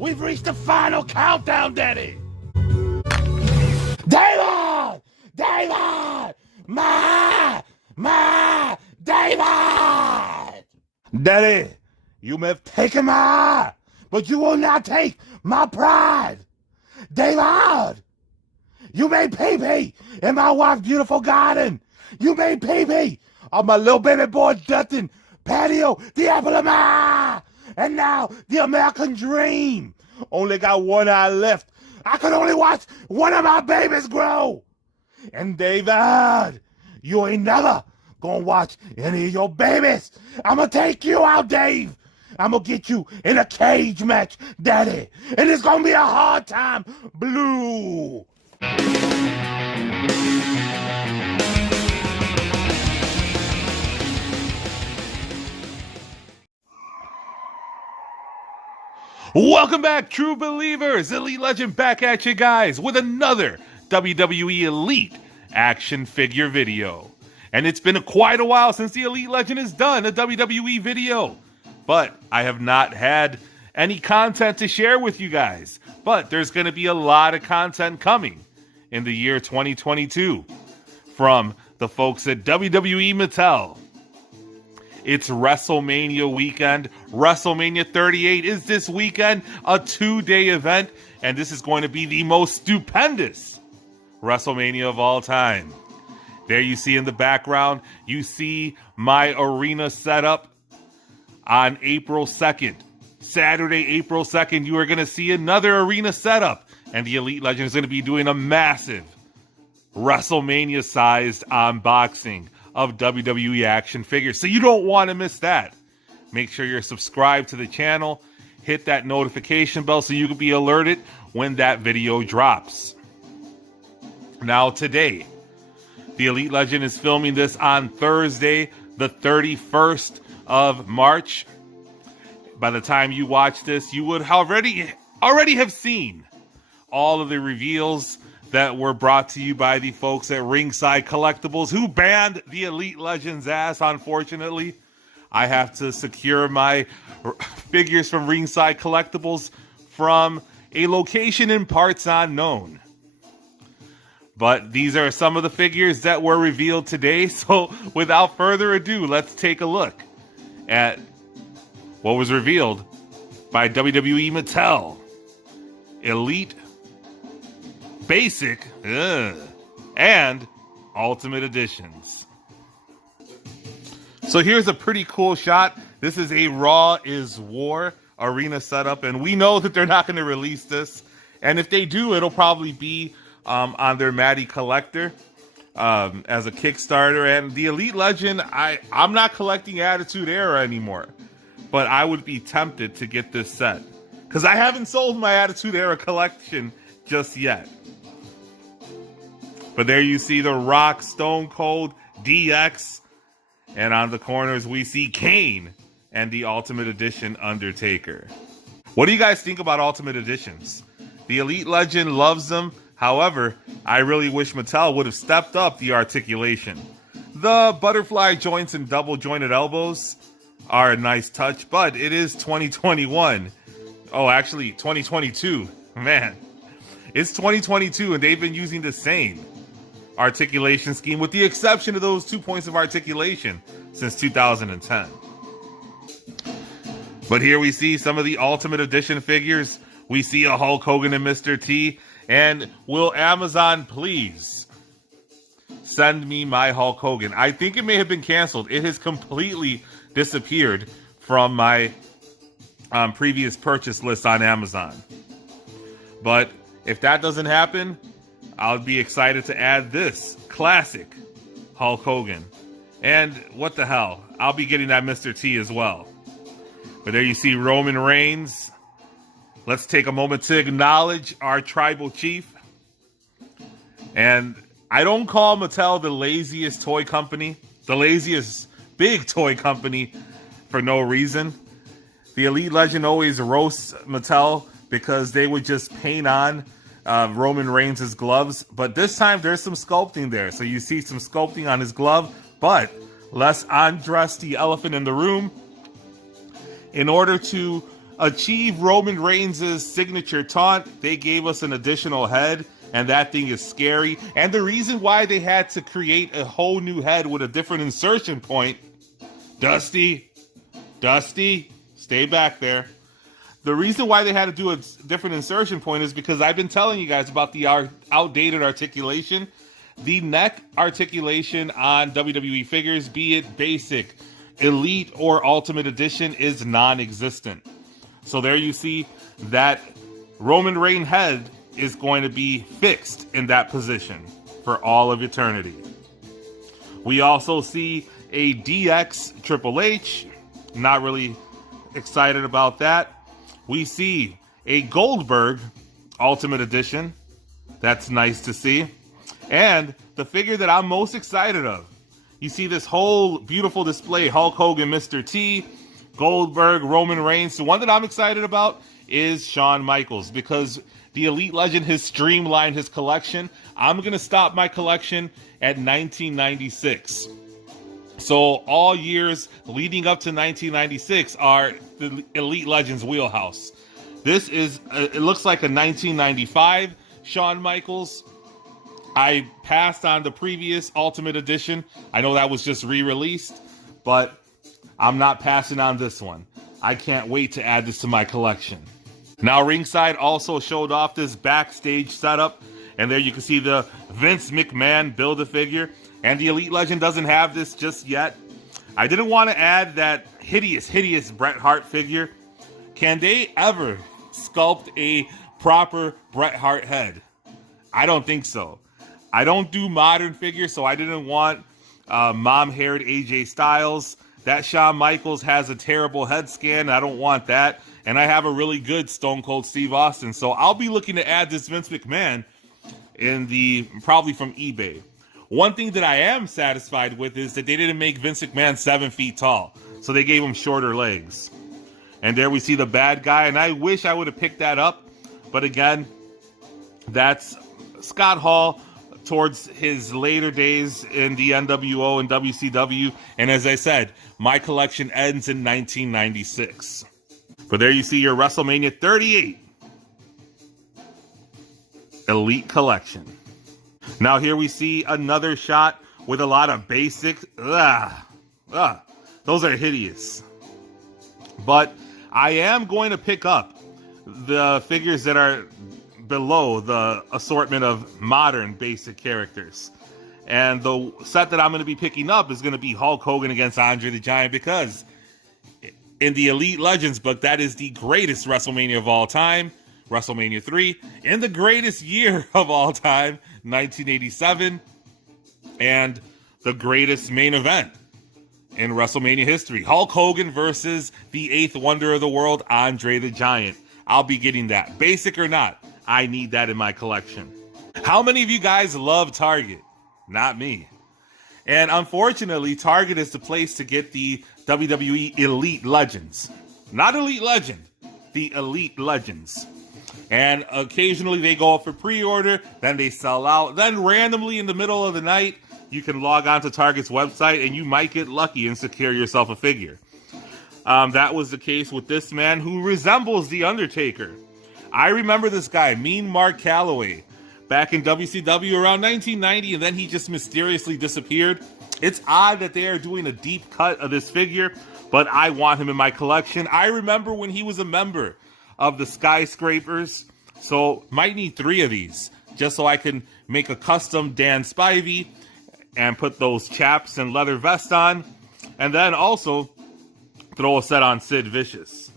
We've reached the final countdown, Daddy! David! David! David! Daddy, you may have taken but you will not take my pride. David, you made pee-pee in my wife's beautiful garden. You made pee-pee on my little baby boy Dustin patio, the apple of my eye. And now the American dream. Only got one eye left. I could only watch one of my babies grow. And David, you ain't never gonna watch any of your babies. I'm gonna take you out, Dave. I'm gonna get you in a cage match, Daddy. And it's gonna be a hard time, Blue. Welcome back, true believers. Elite Legend back at you guys with another WWE Elite action figure video. And it's been quite a while since the Elite Legend has done a WWE video. But I have not had any content to share with you guys. But there's going to be a lot of content coming in the year 2022 from the folks at WWE Mattel. It's WrestleMania weekend. WrestleMania 38 is this weekend, a 2-day event, and this is going to be the most stupendous WrestleMania of all time. There you see in the background, you see my arena setup on April 2nd. Saturday, April 2nd, you are going to see another arena setup, and the Elite Legend is going to be doing a massive WrestleMania-sized unboxing of WWE action figures. So you don't want to miss that. Make sure you're subscribed to the channel. Hit that notification bell so you can be alerted when that video drops. Now today, the Elite Legend is filming this on Thursday, the 31st of March. By the time you watch this, you would already have seen all of the reveals that were brought to you by the folks at Ringside Collectibles, who banned the Elite Legend's ass, unfortunately. I have to secure my figures from Ringside Collectibles from a location in parts unknown. But these are some of the figures that were revealed today, so without further ado, let's take a look at what was revealed by WWE Mattel. Elite, Basic, and Ultimate Editions. So here's a pretty cool shot. This is a Raw is War arena setup, and we know that they're not going to release this. And if they do, it'll probably be on their Matty Collector as a Kickstarter. And the Elite Legend, I'm not collecting Attitude Era anymore, but I would be tempted to get this set because I haven't sold my Attitude Era collection just yet. But there you see the Rock, Stone Cold, DX, and on the corners we see Kane and the Ultimate Edition Undertaker. What do you guys think about Ultimate Editions? The Elite Legend loves them. However, I really wish Mattel would have stepped up the articulation. The butterfly joints and double jointed elbows are a nice touch, but it is 2021. Oh, actually 2022. Man, it's 2022 and they've been using the same articulation scheme with the exception of those 2 points of articulation since 2010. But here we see some of the Ultimate Edition figures. We see a Hulk Hogan and Mr. T. And will Amazon please send me my Hulk Hogan? I think it may have been canceled. It has completely disappeared from my previous purchase list on Amazon. But if that doesn't happen, I'll be excited to add this classic Hulk Hogan. And what the hell? I'll be getting that Mr. T as well. But there you see Roman Reigns. Let's take a moment to acknowledge our tribal chief. And I don't call Mattel the laziest toy company, the laziest big toy company for no reason. The Elite Legend always roasts Mattel because they would just paint on Roman Reigns' gloves. But this time there's some sculpting there. So you see some sculpting on his glove, but let's undress the elephant in the room. In order to achieve Roman Reigns' signature taunt, they gave us an additional head, and that thing is scary. And the reason why they had to create a whole new head with a different insertion point, Dusty, stay back there. The reason why they had to do a different insertion point is because I've been telling you guys about the outdated articulation. The neck articulation on WWE figures, be it basic, elite, or ultimate edition, is non-existent. So there you see that Roman Reigns head is going to be fixed in that position for all of eternity. We also see a DX Triple H. Not really excited about that. We see a Goldberg Ultimate Edition. That's nice to see. And the figure that I'm most excited of. You see this whole beautiful display. Hulk Hogan, Mr. T, Goldberg, Roman Reigns. The one that I'm excited about is Shawn Michaels, because the Elite Legend has streamlined his collection. I'm going to stop my collection at 1996. So all years leading up to 1996 are the Elite Legends wheelhouse. This is, it looks like a 1995 Shawn Michaels. I passed on the previous Ultimate Edition. I know that was just re-released, but I'm not passing on this one. I can't wait to add this to my collection. Now, Ringside also showed off this backstage setup, and there you can see the Vince McMahon Build-A-Figure. And the Elite Legend doesn't have this just yet. I didn't want to add that hideous Bret Hart figure. Can they ever sculpt a proper Bret Hart head? I don't think so. I don't do modern figures, so I didn't want mom-haired AJ Styles. That Shawn Michaels has a terrible head scan. I don't want that. And I have a really good Stone Cold Steve Austin. So I'll be looking to add this Vince McMahon probably from eBay. One thing that I am satisfied with is that they didn't make Vince McMahon 7 feet tall. So they gave him shorter legs. And there we see the bad guy. And I wish I would have picked that up. But again, that's Scott Hall towards his later days in the NWO and WCW. And as I said, my collection ends in 1996. But there you see your WrestleMania 38 Elite Collection. Now here we see another shot with a lot of basics. Those are hideous. But I am going to pick up the figures that are below the assortment of modern basic characters. And the set that I'm going to be picking up is going to be Hulk Hogan against Andre the Giant, because in the Elite Legends book, that is the greatest WrestleMania of all time, WrestleMania 3, in the greatest year of all time, 1987, and the greatest main event in WrestleMania history, Hulk Hogan versus the eighth wonder of the world, Andre the Giant. I'll be getting that. Basic or not, I need that in my collection. How many of you guys love Target? Not me. And unfortunately, Target is the place to get the WWE Elite Legends. Not Elite Legend, the Elite Legends. And occasionally they go up for pre-order, then they sell out. Then randomly in the middle of the night, you can log on to Target's website and you might get lucky and secure yourself a figure. That was the case with this man who resembles The Undertaker. I remember this guy, Mean Mark Calloway, back in WCW around 1990, and then he just mysteriously disappeared. It's odd that they are doing a deep cut of this figure, but I want him in my collection. I remember when he was a member of the Skyscrapers, so might need 3 of these just so I can make a custom Dan Spivey and put those chaps and leather vest on, and then also throw a set on Sid Vicious.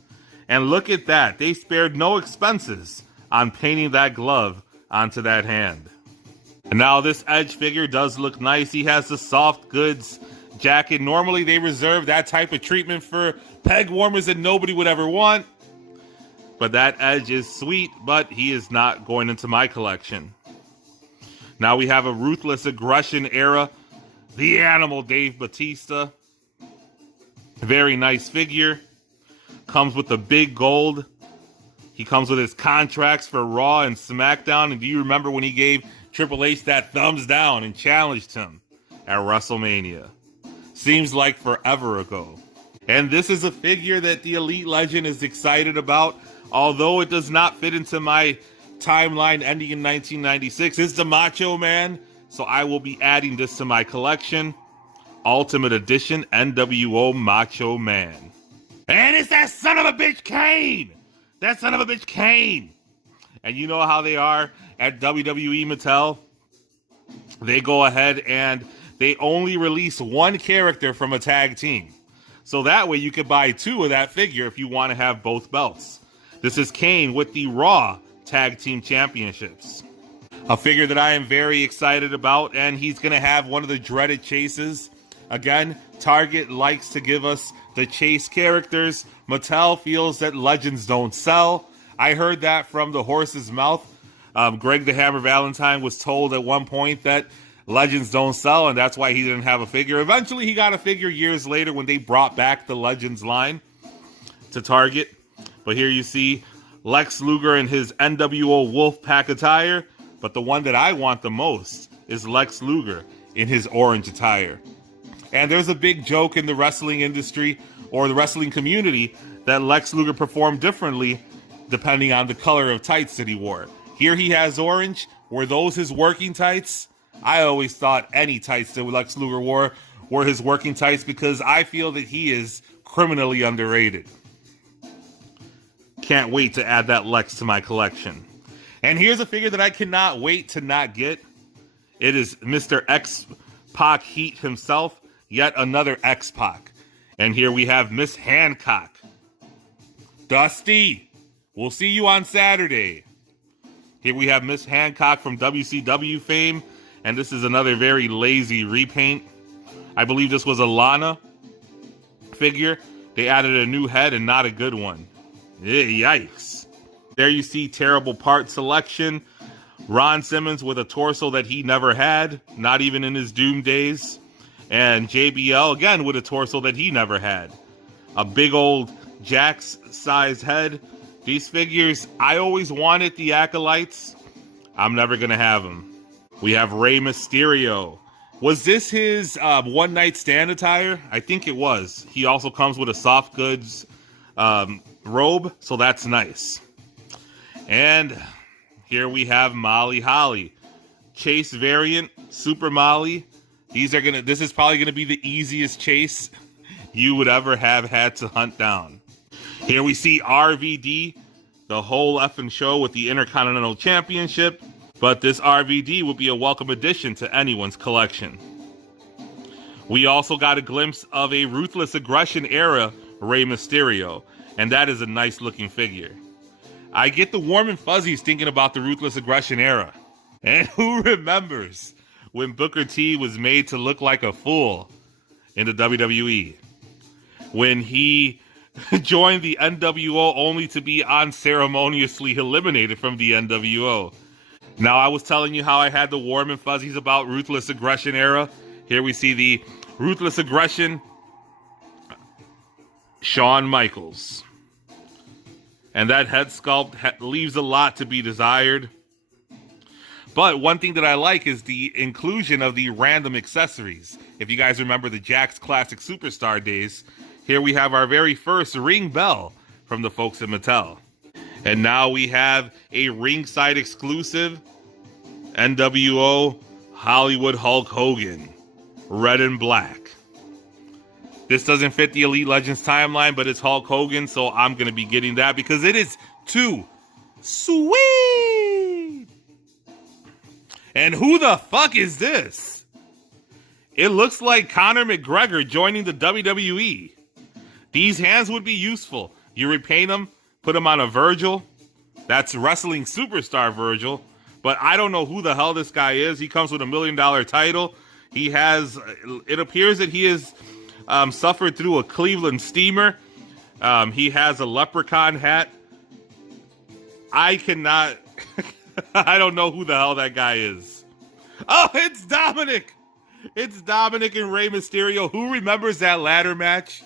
And look at that, they spared no expenses on painting that glove onto that hand. And now this Edge figure does look nice. He has the soft goods jacket. Normally they reserve that type of treatment for peg warmers that nobody would ever want. But that Edge is sweet, but he is not going into my collection. Now we have a Ruthless Aggression era, the Animal Dave Bautista. Very nice figure. Comes with the big gold. He comes with his contracts for Raw and SmackDown. And do you remember when he gave Triple H that thumbs down and challenged him at WrestleMania? Seems like forever ago. And this is a figure that the Elite Legend is excited about, although it does not fit into my timeline ending in 1996. It's the Macho Man, so I will be adding this to my collection. Ultimate Edition NWO Macho Man. And it's that son of a bitch Kane! That son of a bitch Kane! And you know how they are at WWE Mattel? They go ahead and they only release one character from a tag team. So that way you could buy two of that figure if you want to have both belts. This is Kane with the Raw Tag Team Championships. A figure that I am very excited about, and he's going to have one of the dreaded chases. Again, Target likes to give us the chase characters. Mattel feels that Legends don't sell. I heard that from the horse's mouth. Greg the Hammer Valentine was told at one point that Legends don't sell, and that's why he didn't have a figure. Eventually, he got a figure years later when they brought back the Legends line to Target. But here you see Lex Luger in his NWO Wolfpack attire. But the one that I want the most is Lex Luger in his orange attire. And there's a big joke in the wrestling industry or the wrestling community that Lex Luger performed differently depending on the color of tights that he wore. Here he has orange. Were those his working tights? I always thought any tights that Lex Luger wore were his working tights because I feel that he is criminally underrated. Can't wait to add that Lex to my collection. And here's a figure that I cannot wait to not get. It is Mr. X-Pac Heat himself, yet another X-Pac. And here we have Miss Hancock. Dusty, we'll see you on Saturday. Here we have Miss Hancock from WCW fame, and this is another very lazy repaint. I believe this was a Lana figure. They added a new head and not a good one. Yikes. There you see terrible part selection. Ron Simmons with a torso that he never had, not even in his Doom days. And JBL again with a torso that he never had. A big old Jax size head. These figures, I always wanted the Acolytes. I'm never going to have them. We have Rey Mysterio. Was this his one night stand attire? I think it was. He also comes with a soft goods robe, so that's nice. And here we have Molly Holly. Chase variant, Super Molly. This is probably gonna be the easiest chase you would ever have had to hunt down. Here we see RVD, the whole effing show with the Intercontinental Championship. But this RVD would be a welcome addition to anyone's collection. We also got a glimpse of a Ruthless Aggression era Rey Mysterio, and that is a nice looking figure. I get the warm and fuzzies thinking about the Ruthless Aggression era. And who remembers when Booker T was made to look like a fool in the WWE? When he joined the NWO only to be unceremoniously eliminated from the NWO. Now, I was telling you how I had the warm and fuzzies about Ruthless Aggression era. Here we see the Ruthless Aggression Shawn Michaels. And that head sculpt leaves a lot to be desired. But one thing that I like is the inclusion of the random accessories. If you guys remember the Jakks Classic Superstar days, here we have our very first ring bell from the folks at Mattel. And now we have a ringside exclusive NWO Hollywood Hulk Hogan, red and black. This doesn't fit the Elite Legends timeline, but it's Hulk Hogan, so I'm going to be getting that because it is too sweet. And who the fuck is this? It looks like Conor McGregor joining the WWE. These hands would be useful. You repaint them, put them on a Virgil. That's wrestling superstar Virgil. But I don't know who the hell this guy is. He comes with $1 million title. It appears that he has suffered through a Cleveland steamer. He has a leprechaun hat. I cannot, I don't know who the hell that guy is. Oh, it's Dominic. It's Dominic and Rey Mysterio. Who remembers that ladder match?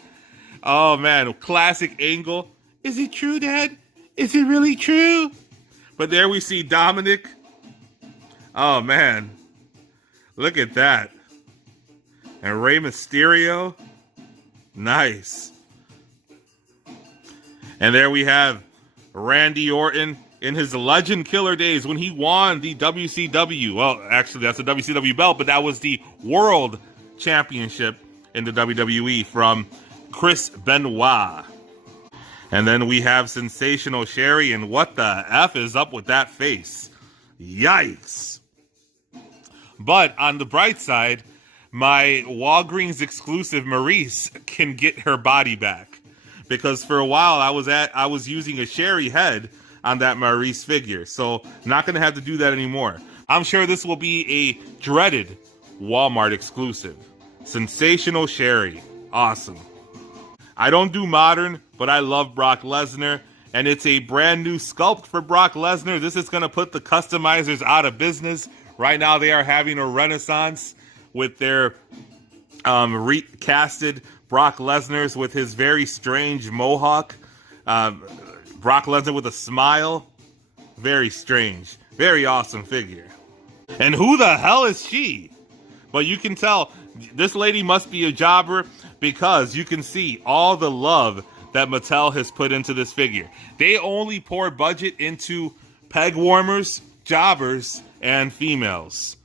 Oh man, classic angle. Is it true, Dad? Is it really true? But there we see Dominic. Oh man, look at that. And Rey Mysterio. Nice. And there we have Randy Orton in his legend killer days when he won the WCW. Well, actually, that's the WCW belt, but that was the World Championship in the WWE from Chris Benoit. And then we have Sensational Sherry, and what the F is up with that face? Yikes. But on the bright side, my Walgreens exclusive Maurice can get her body back. Because for a while I was using a Sherry head on that Maurice figure. So not going to have to do that anymore. I'm sure this will be a dreaded Walmart exclusive. Sensational Sherry. Awesome. I don't do modern, but I love Brock Lesnar, and it's a brand new sculpt for Brock Lesnar. This is going to put the customizers out of business. Right now, they are having a renaissance with their recasted Brock Lesnar's with his very strange mohawk. Brock Lesnar with a smile. Very strange. Very awesome figure. And who the hell is she? But you can tell this lady must be a jobber, because you can see all the love that Mattel has put into this figure. They only pour budget into peg warmers, jobbers, and females.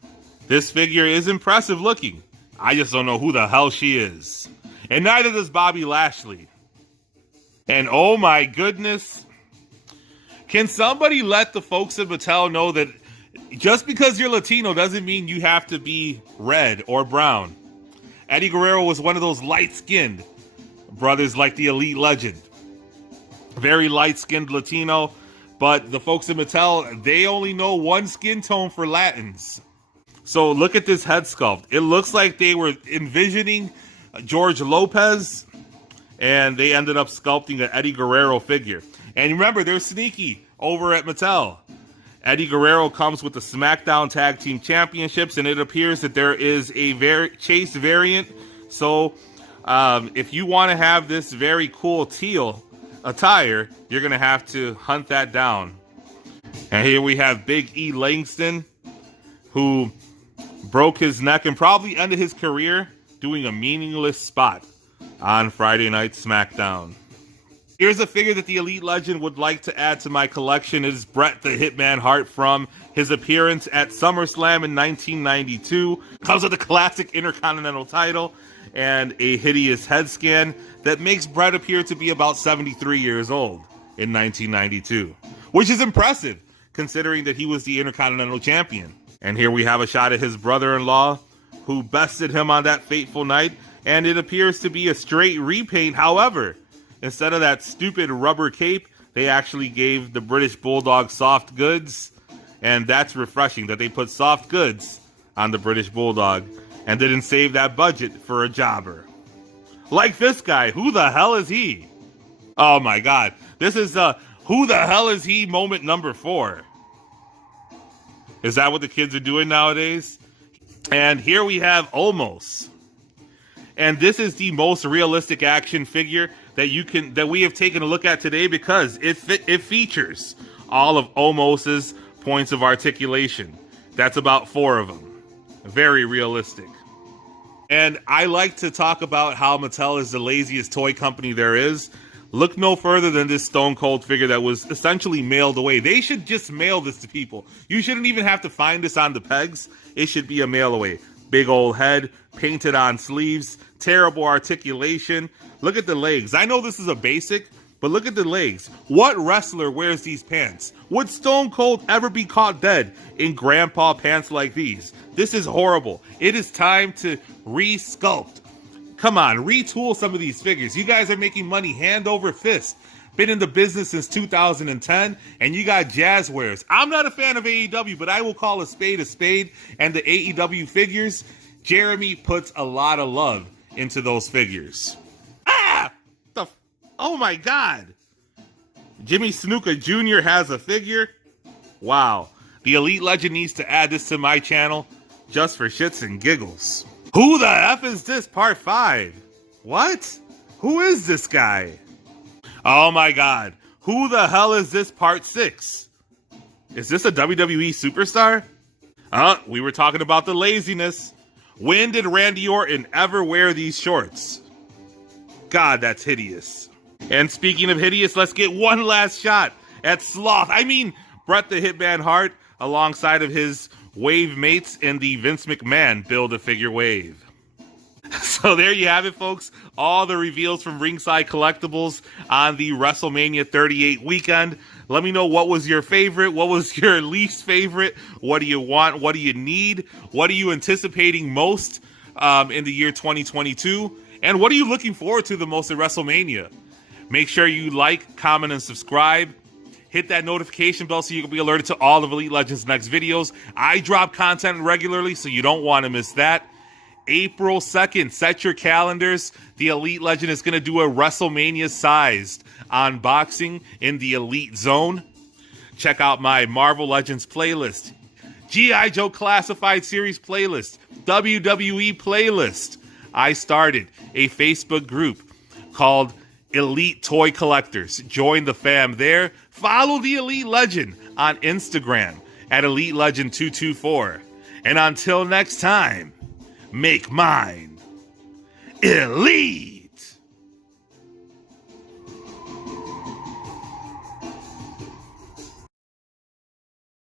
This figure is impressive looking. I just don't know who the hell she is. And neither does Bobby Lashley. And oh my goodness, can somebody let the folks at Mattel know that just because you're Latino doesn't mean you have to be red or brown. Eddie Guerrero was one of those light-skinned brothers like the Elite Legend. Very light-skinned Latino, but the folks at Mattel, they only know one skin tone for Latins. So look at this head sculpt. It looks like they were envisioning George Lopez, and they ended up sculpting an Eddie Guerrero figure. And remember, they're sneaky over at Mattel. Eddie Guerrero comes with the SmackDown Tag Team Championships, and it appears that there is a chase variant. So if you want to have this very cool teal attire, you're going to have to hunt that down. And here we have Big E Langston, who broke his neck and probably ended his career doing a meaningless spot on Friday Night SmackDown. Here's a figure that the Elite Legend would like to add to my collection. It is Bret the Hitman Hart from his appearance at SummerSlam in 1992. Comes with a classic Intercontinental title and a hideous head scan that makes Bret appear to be about 73 years old in 1992. Which is impressive, considering that he was the Intercontinental Champion. And here we have a shot of his brother-in-law, who bested him on that fateful night, and it appears to be a straight repaint. However, instead of that stupid rubber cape, they actually gave the British Bulldog soft goods. And that's refreshing that they put soft goods on the British Bulldog and didn't save that budget for a jobber. Like this guy. Who the hell is he? Oh my God. This is who the hell is he moment number 4. Is that what the kids are doing nowadays? And here we have Omos. And this is the most realistic action figure that we have taken a look at today, because it features all of Omos's points of articulation. That's about 4 of them. Very realistic. And I like to talk about how Mattel is the laziest toy company there is. Look no further than this Stone Cold figure that was essentially mailed away. They should just mail this to people. You shouldn't even have to find this on the pegs. It should be a mail away. Big old head, painted on sleeves, terrible articulation. Look at the legs. I know this is a basic, but look at the legs. What wrestler wears these pants? Would Stone Cold ever be caught dead in grandpa pants like these? This is horrible. It is time to re-sculpt. Come on, retool some of these figures. You guys are making money hand over fist. Been in the business since 2010, and you got Jazzwares. I'm not a fan of AEW, but I will call a spade, and the AEW figures, Jeremy puts a lot of love into those figures. Oh my God. Jimmy Snuka Jr. has a figure. Wow. The Elite Legend needs to add this to my channel just for shits and giggles. Who the F is this part 5? What? Who is this guy? Oh my God. Who the hell is this part 6? Is this a WWE superstar? We were talking about the laziness. When did Randy Orton ever wear these shorts? God, that's hideous. And speaking of hideous, let's get one last shot at Sloth. I mean, Bret the Hitman Hart alongside of his wave mates in the Vince McMahon Build-A-Figure wave. So there you have it, folks. All the reveals from Ringside Collectibles on the WrestleMania 38 weekend. Let me know what was your favorite, what was your least favorite, what do you want, what do you need, what are you anticipating most in the year 2022, and what are you looking forward to the most at WrestleMania? Make sure you like, comment, and subscribe. Hit that notification bell so you can be alerted to all of Elite Legends' next videos. I drop content regularly, so you don't want to miss that. April 2nd, set your calendars. The Elite Legend is going to do a WrestleMania-sized unboxing in the Elite Zone. Check out my Marvel Legends playlist, G.I. Joe Classified Series playlist, WWE playlist. I started a Facebook group called Elite Toy Collectors. Join the fam there. Follow the Elite Legend on Instagram at Elite Legend 224. And until next time, make mine elite.